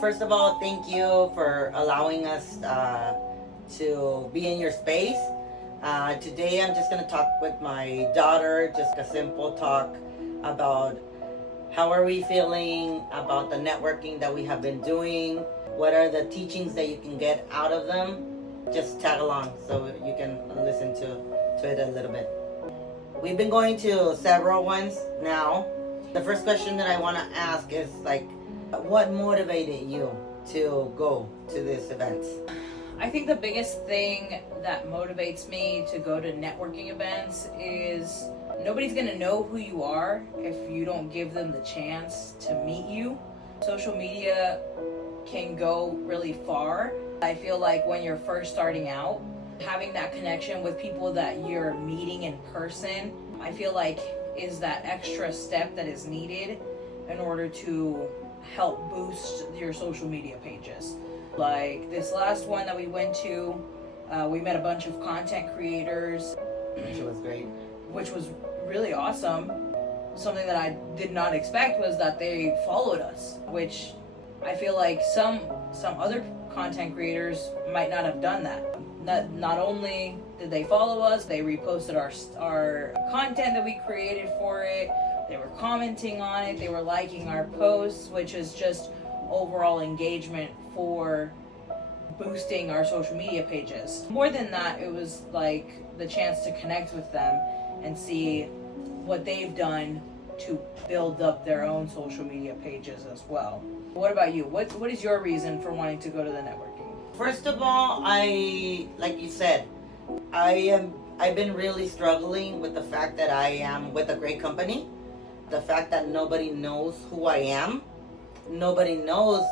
First of all, thank you for allowing us to be in your space. Today I'm just going to talk with my daughter, just a simple talk about how are we feeling about the networking that we have been doing, what are the teachings that you can get out of them. Just tag along so you can listen to it a little bit. We've been going to several ones now. The first question that I want to ask is what motivated you to go to this event? I think the biggest thing that motivates me to go to networking events is nobody's going to know who you are if you don't give them the chance to meet you. Social media can go really far. I feel like when you're first starting out, having that connection with people that you're meeting in person, I feel like is that extra step that is needed in order to help boost your social media pages. Like this last one that we went to, we met a bunch of content creators. Which was great. Which was really awesome. Something that I did not expect was that they followed us, which I feel like some other content creators might not have done that. Not only did they follow us, they reposted our content that we created for it. They were commenting on it. They were liking our posts, which is just overall engagement for boosting our social media pages. More than that, it was like the chance to connect with them and see what they've done to build up their own social media pages as well. What about you? What is your reason for wanting to go to the networking? First of all, like you said, I've been really struggling with the fact that I am with a great company. The fact that nobody knows who I am. Nobody knows.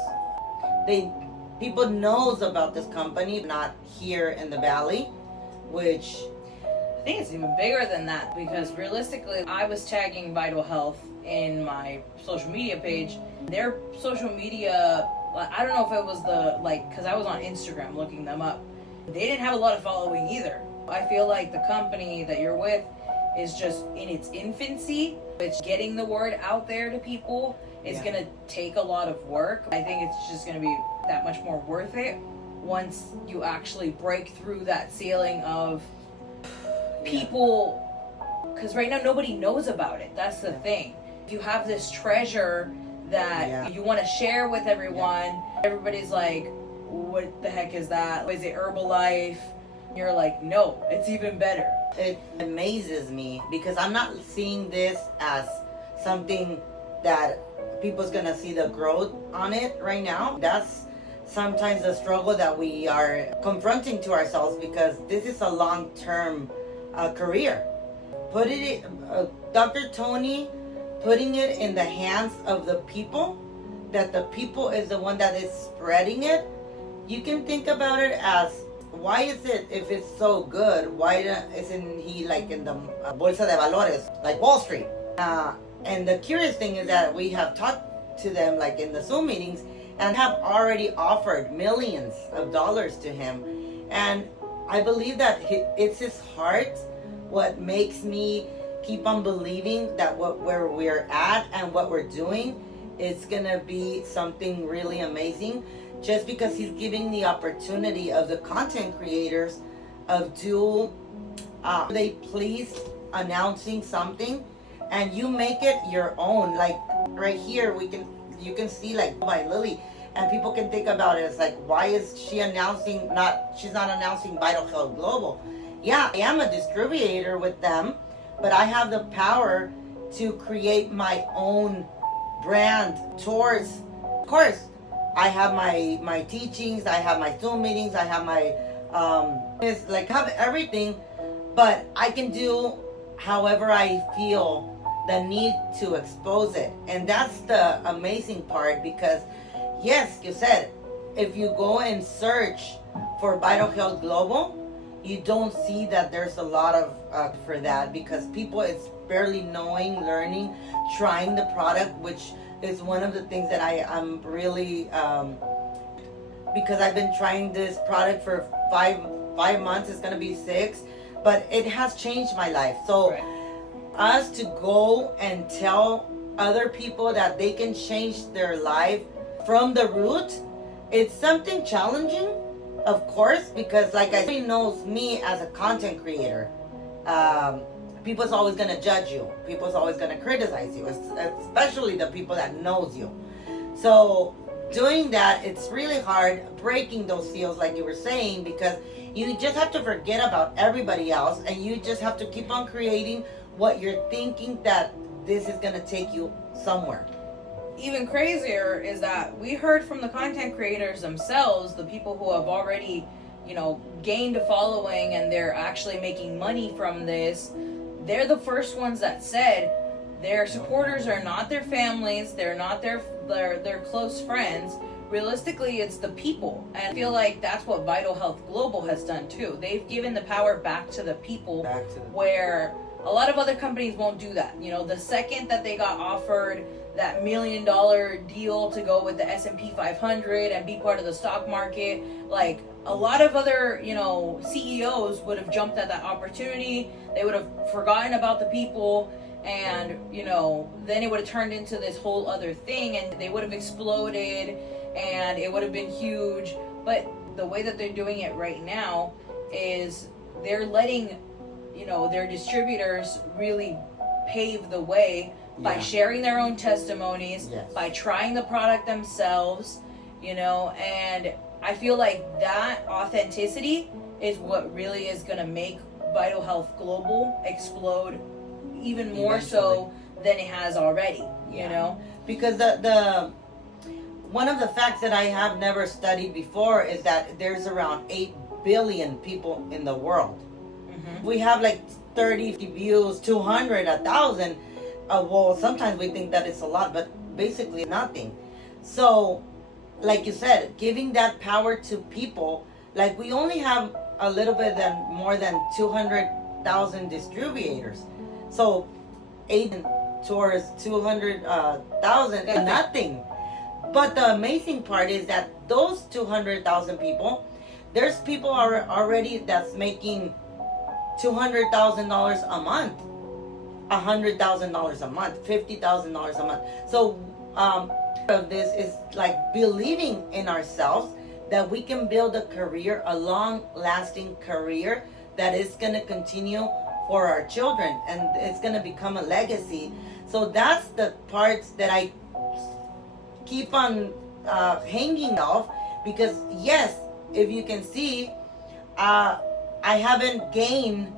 People knows about this company, not here in the Valley, which I think it's even bigger than that, because realistically, I was tagging Vital Health in my social media page. Their social media, I don't know if it was because I was on Instagram looking them up. They didn't have a lot of following either. I feel like the company that you're with is just in its infancy. It's getting the word out there to people. It's going to take a lot of work. I think it's just going to be that much more worth it once you actually break through that ceiling of people, because right now nobody knows about it. That's the thing. If you have this treasure that you want to share with everyone, everybody's like, what the heck is that? Is it Herbalife? You're like, no, it's even better. It amazes me because I'm not seeing this as something that people's gonna see the growth on it right now. That's sometimes the struggle that we are confronting to ourselves, because this is a long-term career. Dr. Tony putting it in the hands of the people, that the people is the one that is spreading it. You can think about it as, why is it, if it's so good, why isn't he like in the Bolsa de Valores, like Wall Street? And the curious thing is that we have talked to them like in the Zoom meetings and have already offered millions of dollars to him. And I believe that it's his heart what makes me keep on believing that where we're at and what we're doing is gonna be something really amazing, just because he's giving the opportunity of the content creators of they please announcing something and you make it your own. Like right here you can see like by Lily, and people can think about it as like, why is she she's not announcing Vital Health Global? Yeah, I am a distributor with them, but I have the power to create my own brand towards, of course, I have my teachings, I have my Zoom meetings, I have my, have everything, but I can do however I feel the need to expose it. And that's the amazing part, because yes, you said, if you go and search for Vital Health Global, you don't see that there's a lot of for that, because people is barely knowing, learning, trying the product, which is one of the things that I'm really because I've been trying this product for five months. It's gonna be 6, but it has changed my life. So us to go and tell other people that they can change their life from the root, it's something challenging, of course, because like everybody knows me as a content creator. People's always gonna judge you. People's always gonna criticize you, especially the people that knows you. So doing that, it's really hard breaking those seals, like you were saying, because you just have to forget about everybody else, and you just have to keep on creating what you're thinking that this is gonna take you somewhere. Even crazier is that we heard from the content creators themselves, the people who have already, gained a following and they're actually making money from this. They're the first ones that said their supporters are not their families, they're not their close friends. Realistically, it's the people. And I feel like that's what Vital Health Global has done too. They've given the power back to the people, where a lot of other companies won't do that. The second that they got offered that $1 million deal to go with the S&P 500 and be part of the stock market, like a lot of other, CEOs would have jumped at that opportunity. They would have forgotten about the people, and, then it would have turned into this whole other thing, and they would have exploded, and it would have been huge. But the way that they're doing it right now is they're letting, their distributors really pave the way by sharing their own testimonies, by trying the product themselves, and I feel like that authenticity is what really is going to make Vital Health Global explode even more so than it has already, Because the one of the facts that I have never studied before is that there's around 8 billion people in the world. Mm-hmm. We have like 30 views, 200, 1,000. Well, sometimes we think that it's a lot, but basically nothing. So, like you said, giving that power to people, like we only have a little bit more than 200,000 distributors. So 8 towards 200,000 is nothing. But the amazing part is that those 200,000 people, there's people are already that's making $200,000 a month, $100,000 a month, $50,000 a month. So of this is like believing in ourselves that we can build a career, a long-lasting career that is going to continue for our children, and it's going to become a legacy. So that's the parts that I keep on hanging off, because yes, if you can see, I haven't gained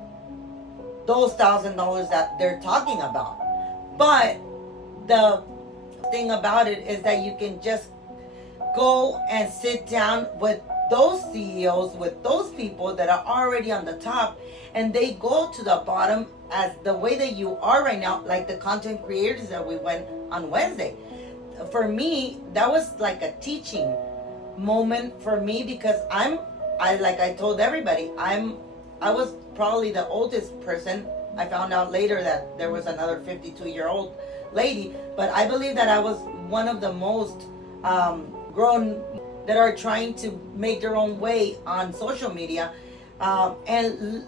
those $1,000 that they're talking about. But the thing about it is that you can just go and sit down with those CEOs, with those people that are already on the top, and they go to the bottom as the way that you are right now, like the content creators that we went on Wednesday. For me, that was like a teaching moment for me, because like I told everybody, I was probably the oldest person. I found out later that there was another 52-year-old lady, but I believe that I was one of the most grown that are trying to make their own way on social media, and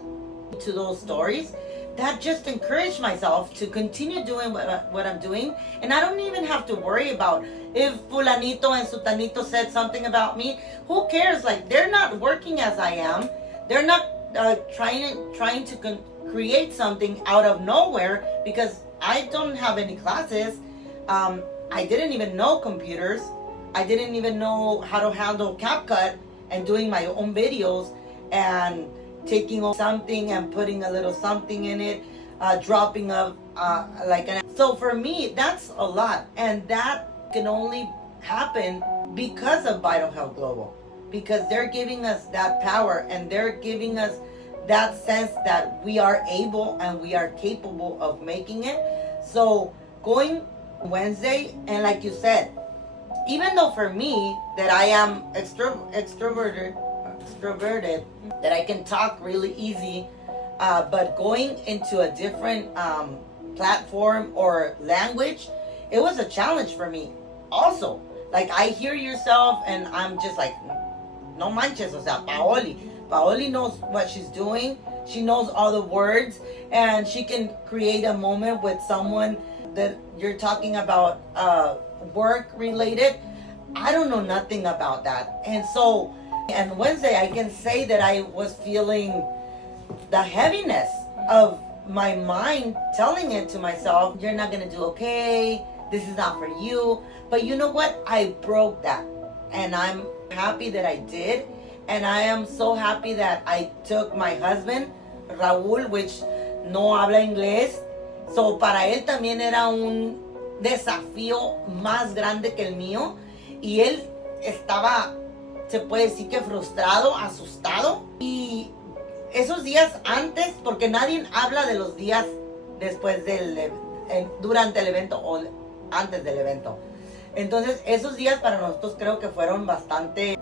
to those stories that just encouraged myself to continue doing what I'm doing. And I don't even have to worry about if fulanito and sutanito said something about me. Who cares? Like, they're not working as I am. They're not trying to create something out of nowhere, because I don't have any classes. I didn't even know computers. I didn't even know how to handle CapCut and doing my own videos and taking something and putting a little something in it, dropping so for me, that's a lot. And that can only happen because of Vital Health Global, because they're giving us that power, and they're giving us that sense that we are able and we are capable of making it. So going Wednesday, and like you said, even though for me that I am extroverted, that I can talk really easy, but going into a different platform or language, it was a challenge for me also. Like, I hear yourself and I'm just like, no manches, o sea, Paoli knows what she's doing. She knows all the words, and she can create a moment with someone that you're talking about work related. I don't know nothing about that. And so, and Wednesday, I can say that I was feeling the heaviness of my mind telling it to myself, you're not going to do okay. This is not for you. But you know what? I broke that. And I'm happy that I did. And I am so happy that I took my husband, Raúl, which no habla inglés. So para él también era un desafío más grande que el mío. Y él estaba, se puede decir que frustrado, asustado. Y esos días antes, porque nadie habla de los días después durante el evento o antes del evento. Entonces, esos días para nosotros creo que fueron bastante,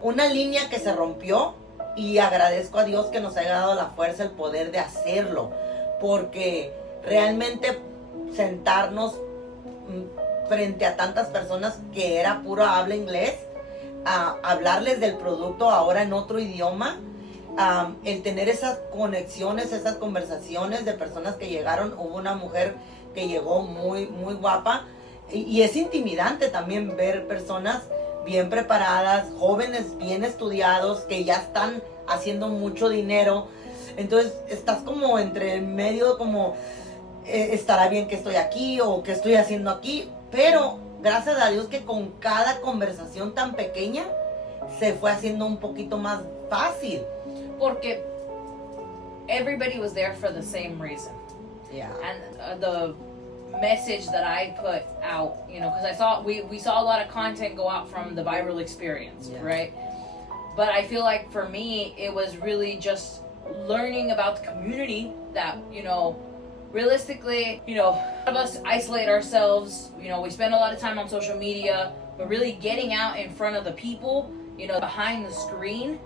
una línea que se rompió, y agradezco a Dios que nos haya dado la fuerza, el poder de hacerlo, porque realmente sentarnos frente a tantas personas que era puro habla inglés, hablarles del producto ahora en otro idioma, el tener esas conexiones, esas conversaciones de personas que llegaron. Hubo una mujer que llegó muy, muy guapa, y es intimidante también ver personas bien preparadas, jóvenes bien estudiados, que ya están haciendo mucho dinero. Entonces estás como entre el medio, como estará bien que estoy aquí o que estoy haciendo aquí, pero gracias a Dios que con cada conversación tan pequeña se fue haciendo un poquito más fácil. Porque everybody was there for the same reason. Yeah. And the message that I put out, you know, because I saw we saw a lot of content go out from the viral experience, yeah. right? But I feel like for me, it was really just learning about the community that, you know, realistically, you know, a lot of us isolate ourselves, you know, we spend a lot of time on social media, but really getting out in front of the people, you know, behind the screen,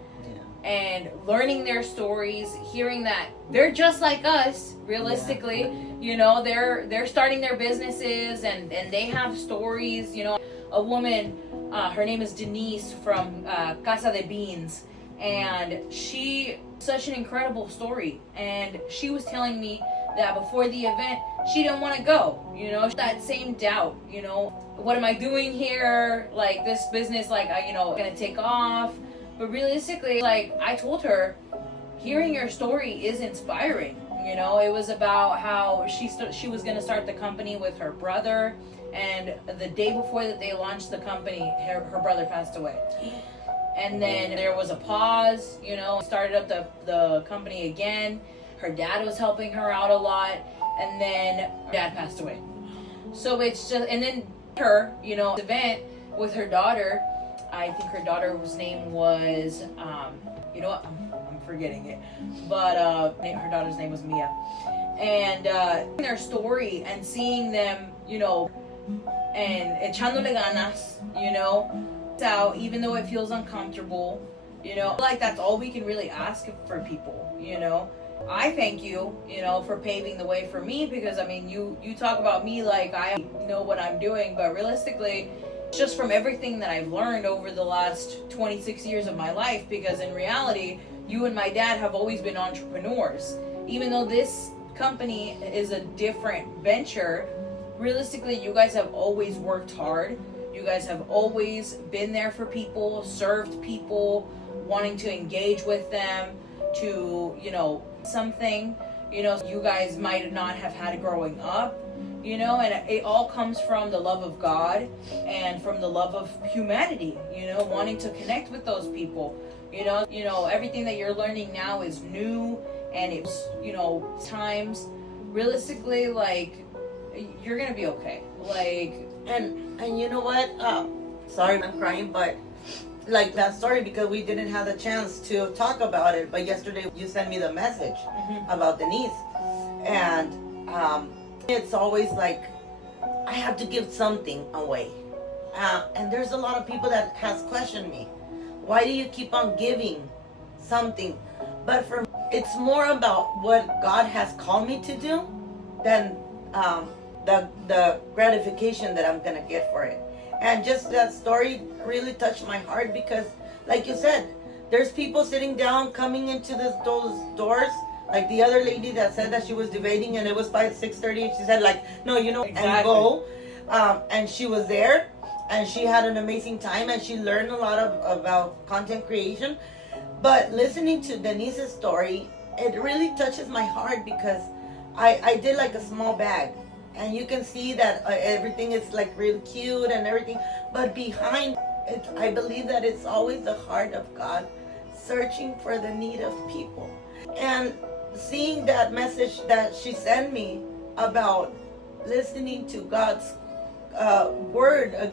and learning their stories, hearing that they're just like us, realistically, you know, they're starting their businesses, and they have stories. You know, a woman, her name is Denise from Casa de Beans, and she such an incredible story, and she was telling me that before the event she didn't want to go, you know, that same doubt, you know, what am I doing here, like this business, like you know, gonna take off. But realistically, like I told her, hearing your story is inspiring. You know, it was about how she was going to start the company with her brother, and the day before that they launched the company, her brother passed away. And then there was a pause, you know, started up the company again. Her dad was helping her out a lot, and then dad passed away. So it's just, and then her, you know, event with her daughter. I think her daughter's name was, you know what, I'm forgetting it, but her daughter's name was Mia. And their story and seeing them, you know, and echándole ganas, you know, out even though it feels uncomfortable, you know, like that's all we can really ask for people, you know. I thank you, you know, for paving the way for me, because I mean, you talk about me like I know what I'm doing, but realistically, just from everything that I've learned over the last 26 years of my life, because in reality, you and my dad have always been entrepreneurs. Even though this company is a different venture, realistically, you guys have always worked hard. You guys have always been there for people, served people, wanting to engage with them, to, you know, something, you know, you guys might not have had growing up. You know, and it all comes from the love of God and from the love of humanity, you know, wanting to connect with those people. You know, everything that you're learning now is new, and it's, you know, times realistically, like, you're gonna be okay. Like, and you know what? Sorry, I'm crying, but like that story, because we didn't have the chance to talk about it. But yesterday you sent me the message about Denise, and it's always like I have to give something away, and there's a lot of people that has questioned me, why do you keep on giving something? But for me, it's more about what God has called me to do than the gratification that I'm gonna get for it. And just that story really touched my heart, because like you said, there's people sitting down coming into those doors. Like the other lady that said that she was debating and it was by 6:30, and she said like, no, you know, exactly. And go. And she was there, and she had an amazing time, and she learned a lot about content creation. But listening to Denise's story, it really touches my heart because I did like a small bag, and you can see that everything is like really cute and everything, but behind it, I believe that it's always the heart of God searching for the need of people. And seeing that message that she sent me about listening to God's word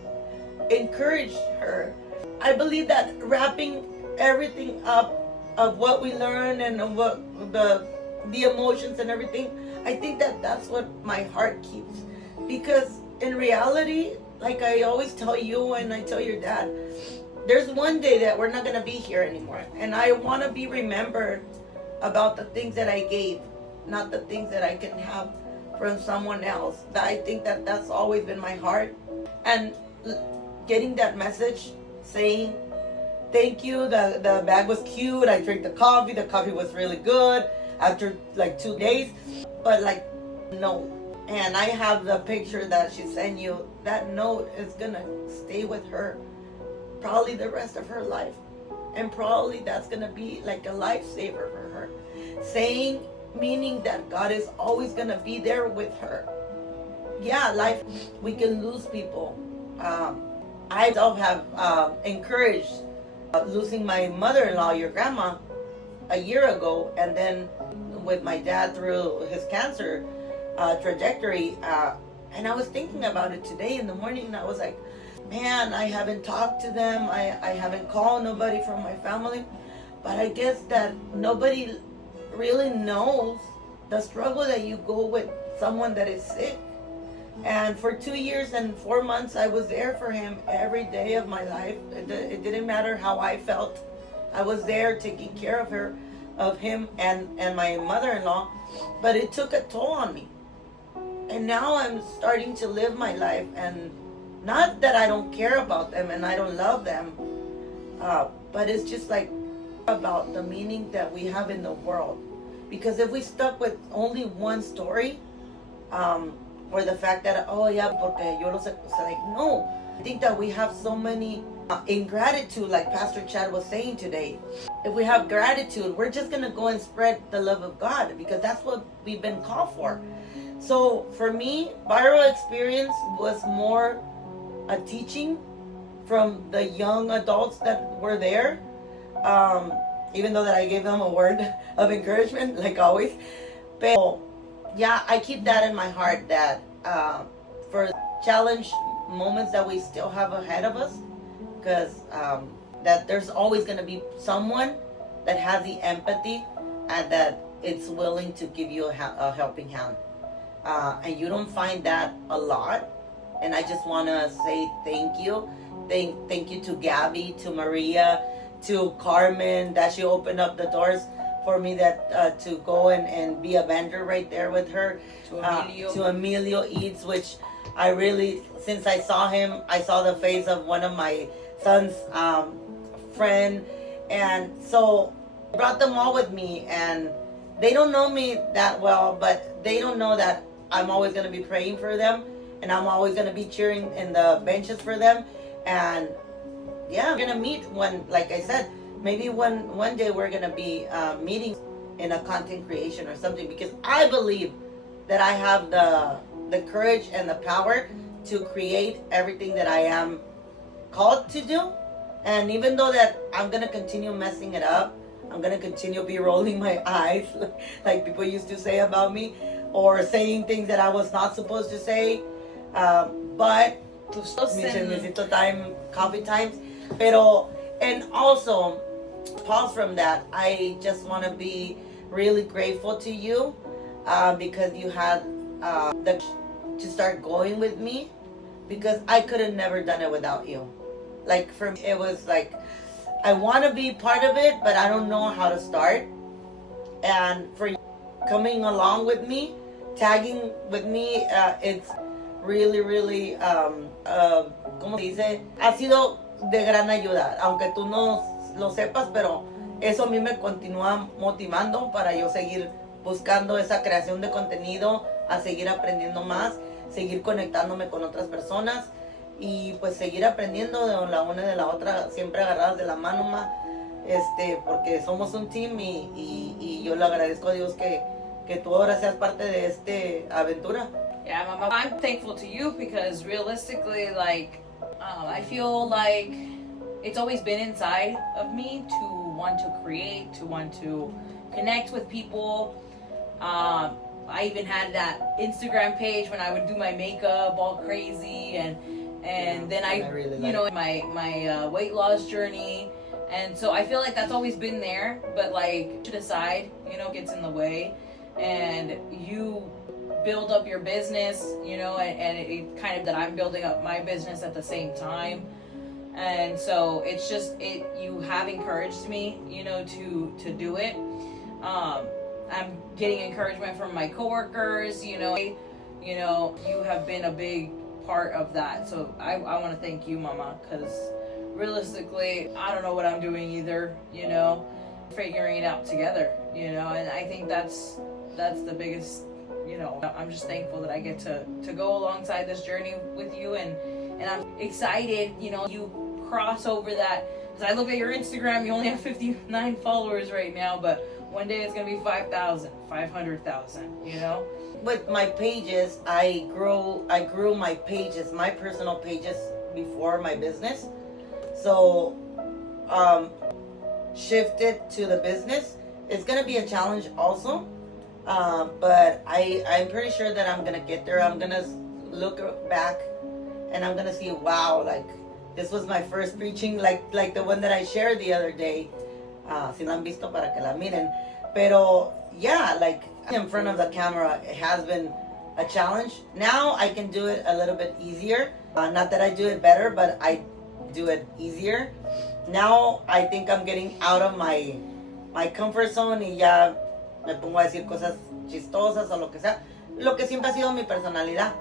encouraged her. I believe that wrapping everything up of what we learn and what the emotions and everything, I think that that's what my heart keeps. Because in reality, like I always tell you and I tell your dad, there's one day that we're not going to be here anymore. And I want to be remembered about the things that I gave, not the things that I can have from someone else. I think that that's always been my heart. And getting that message saying, thank you, the bag was cute, I drank the coffee was really good after like 2 days, but like, no. And I have the picture that she sent you. That note is gonna stay with her probably the rest of her life, and probably that's gonna be like a lifesaver for her. Saying, meaning that God is always gonna be there with her. Yeah, life, we can lose people. I myself have encouraged losing my mother-in-law, your grandma, a year ago, and then with my dad through his cancer trajectory. And I was thinking about it today in the morning, and I was like, man, I haven't talked to them. I haven't called nobody from my family. But I guess that nobody really knows the struggle that you go with someone that is sick. And for 2 years and 4 months, I was there for him every day of my life. It didn't matter how I felt. I was there taking care of him and my mother-in-law. But it took a toll on me. And now I'm starting to live my life. And not that I don't care about them and I don't love them. But it's just like about the meaning that we have in the world. Because if we stuck with only one story, or the fact that, oh yeah, porque yo lo sé, like, no. I think that we have so many ingratitude, like Pastor Chad was saying today. If we have gratitude, we're just going to go and spread the love of God, because that's what we've been called for. So for me, viral experience was more a teaching from the young adults that were there. Even though that I gave them a word of encouragement, like always. But yeah, I keep that in my heart, that for challenge moments that we still have ahead of us, because that there's always going to be someone that has the empathy and that it's willing to give you a helping hand. And you don't find that a lot. And I just want to say thank you. Thank you to Gabby, to Maria, to Carmen, that she opened up the doors for me, that to go and be a vendor right there with her. To Emilio Eats, which I really, since I saw him, I saw the face of one of my son's friend, and so I brought them all with me. And they don't know me that well, but they don't know that I'm always going to be praying for them, and I'm always going to be cheering in the benches for them. And yeah, we're going to meet one, like I said, maybe one day we're going to be meeting in a content creation or something, because I believe that I have the courage and the power to create everything that I am called to do. And even though that I'm going to continue messing it up, I'm going to continue be rolling my eyes like people used to say about me, or saying things that I was not supposed to say. But necesito time, coffee times. Pero, and also, pause from that, I just want to be really grateful to you, because you had to start going with me, because I could have never done it without you. Like, for me, it was like, I want to be part of it, but I don't know how to start. And for you coming along with me, tagging with me, it's really, really, ¿cómo se dice? Ha sido de gran ayuda, aunque tú no lo sepas, pero eso a mí me continúa motivando para yo seguir buscando esa creación de contenido, a seguir aprendiendo más, seguir conectándome con otras personas. y pues seguir aprendiendo de la una y de la otra, siempre agarradas de la mano, ma, porque somos un team y yo le agradezco a Dios que tú ahora seas parte de esta aventura. Yeah, Mama, I'm thankful to you because realistically, like, I feel like it's always been inside of me to want to create, to want to connect with people. I even had that Instagram page when I would do my makeup all crazy, and then I really you know, my weight loss journey, and so I feel like that's always been there, but like to decide, you know, gets in the way, and you build up your business, you know, and it kind of that I'm building up my business at the same time. And so it's just you have encouraged me, you know, to do it. I'm getting encouragement from my coworkers, you know, you have been a big part of that. So I want to thank you, Mama, because realistically, I don't know what I'm doing either, you know, figuring it out together, you know, and I think that's the biggest, you know, I'm just thankful that I get to go alongside this journey with you, and I'm excited, you know, you cross over that, because I look at your Instagram, you only have 59 followers right now, but one day it's going to be 5,000, 500,000, you know? With my pages, I grew my pages, my personal pages before my business. So, shifted to the business. It's going to be a challenge also. But I'm pretty sure that I'm going to get there. I'm going to look back and I'm going to see, wow, like this was my first preaching, like the one that I shared the other day. Si la han visto para que la miren. Pero yeah, like in front of the camera, it has been a challenge. Now I can do it a little bit easier. Not that I do it better, but I do it easier. Now I think I'm getting out of my comfort zone y ya me pongo a decir cosas chistosas o lo que siempre ha sido mi personalidad.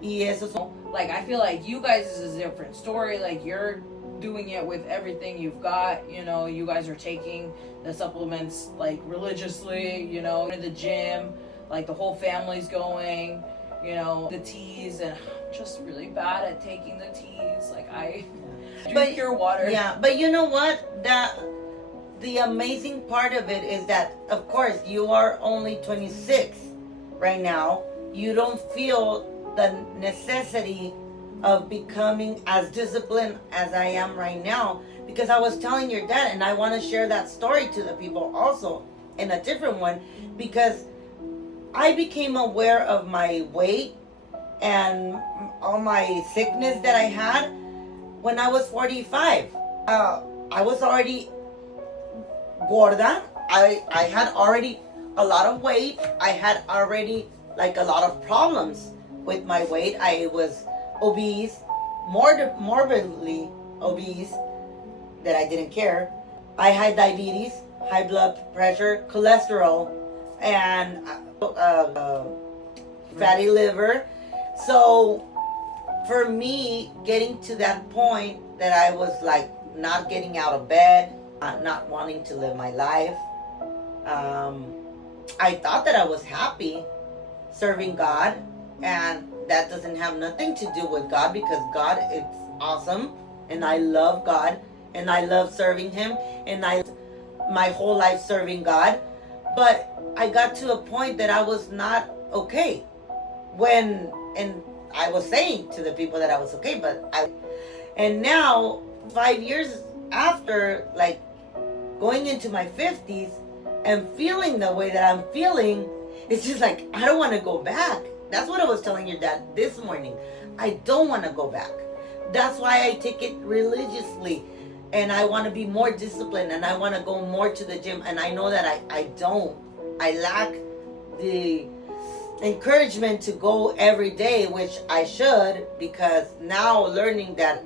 Y eso es... Like, I feel like you guys is a different story. Like, you're doing it with everything you've got, you know, you guys are taking the supplements like religiously, you know, to the gym, like the whole family's going, you know, the teas, and I'm just really bad at taking the teas. Like, I drink your water. Yeah, but you know what? The amazing part of it is that, of course, you are only 26 right now. You don't feel the necessity of becoming as disciplined as I am right now, because I was telling your dad, and I want to share that story to the people also in a different one, because I became aware of my weight and all my sickness that I had when I was 45. I was already gorda. I had already a lot of weight. I had already like a lot of problems with my weight. I was obese, morbidly obese, that I didn't care. I had diabetes, high blood pressure, cholesterol, and fatty liver. So for me, getting to that point that I was like not getting out of bed, not wanting to live my life, I thought that I was happy serving God, and that doesn't have nothing to do with God, because God is awesome, and I love God, and I love serving Him, and my whole life serving God. But I got to a point that I was not okay, and I was saying to the people that I was okay, and now 5 years after, like going into my 50s and feeling the way that I'm feeling, it's just like I don't want to go back. That's what I was telling your dad this morning. I don't want to go back. That's why I take it religiously. And I want to be more disciplined, and I want to go more to the gym. And I know that I don't. I lack the encouragement to go every day, which I should, because now learning that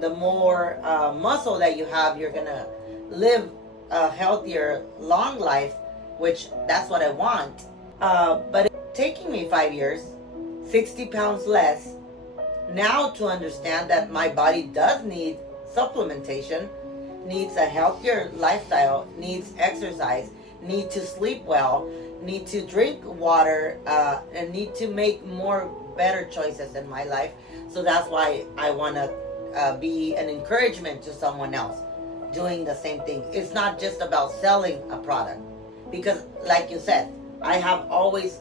the more muscle that you have, you're going to live a healthier, long life, which that's what I want. But taking me 5 years, 60 pounds less, now to understand that my body does need supplementation, needs a healthier lifestyle, needs exercise, need to sleep well, need to drink water, and need to make more better choices in my life. So that's why I want to be an encouragement to someone else doing the same thing. It's not just about selling a product, because like you said, I have always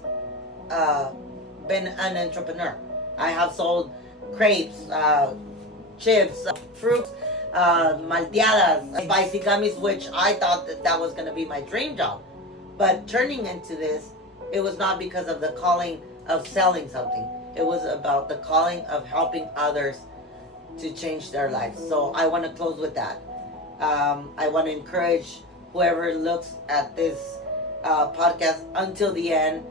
been an entrepreneur. I have sold crepes, chips, fruits, malteadas, spicy gummies, which I thought that was going to be my dream job. But turning into this, it was not because of the calling of selling something. It was about the calling of helping others to change their lives. So I want to close with that. I want to encourage whoever looks at this podcast until the end,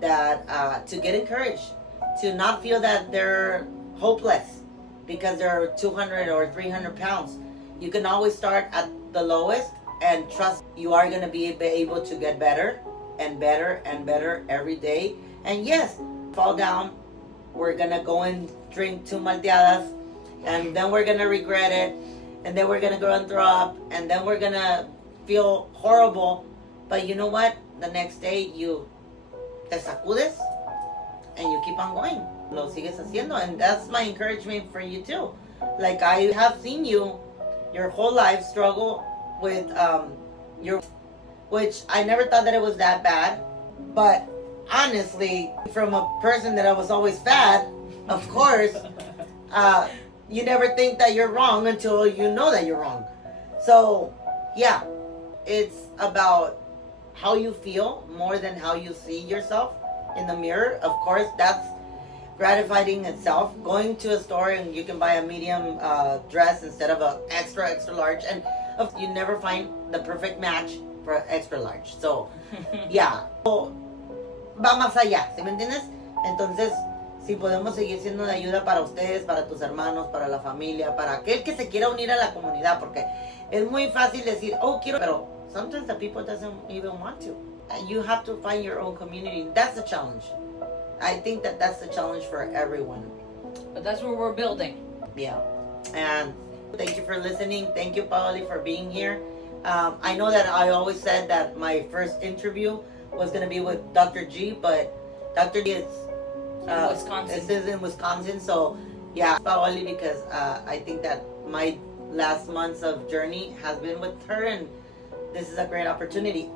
that to get encouraged, to not feel that they're hopeless because they're 200 or 300 pounds. You can always start at the lowest and trust you are going to be able to get better and better and better every day. And yes, fall down. We're going to go and drink 2 malteadas, and then we're going to regret it, and then we're going to go and throw up, and then we're going to feel horrible. But you know what? The next day you te sacudes and you keep on going. Lo sigues haciendo. And that's my encouragement for you too. Like, I have seen you your whole life struggle with your, which I never thought that it was that bad. But honestly, from a person that I was always fat, of course, you never think that you're wrong until you know that you're wrong. So yeah, it's about how you feel more than how you see yourself in the mirror. Of course, that's gratifying itself. Going to a store and you can buy a medium dress instead of a extra large, and you never find the perfect match for extra large. So yeah, so, va más allá, ¿sí me entiendes? Entonces, si podemos seguir siendo de ayuda para ustedes, para tus hermanos, para la familia, para aquel que se quiera unir a la comunidad, porque es muy fácil decir, oh, quiero, pero sometimes the people doesn't even want to. You have to find your own community. That's the challenge. I think that that's the challenge for everyone. But that's what we're building. Yeah. And thank you for listening. Thank you, Paoli, for being here. I know that I always said that my first interview was going to be with Dr. G, but Dr. G is Wisconsin. This is in Wisconsin. So yeah, Paoli, because I think that my last months of journey has been with her, and this is a great opportunity.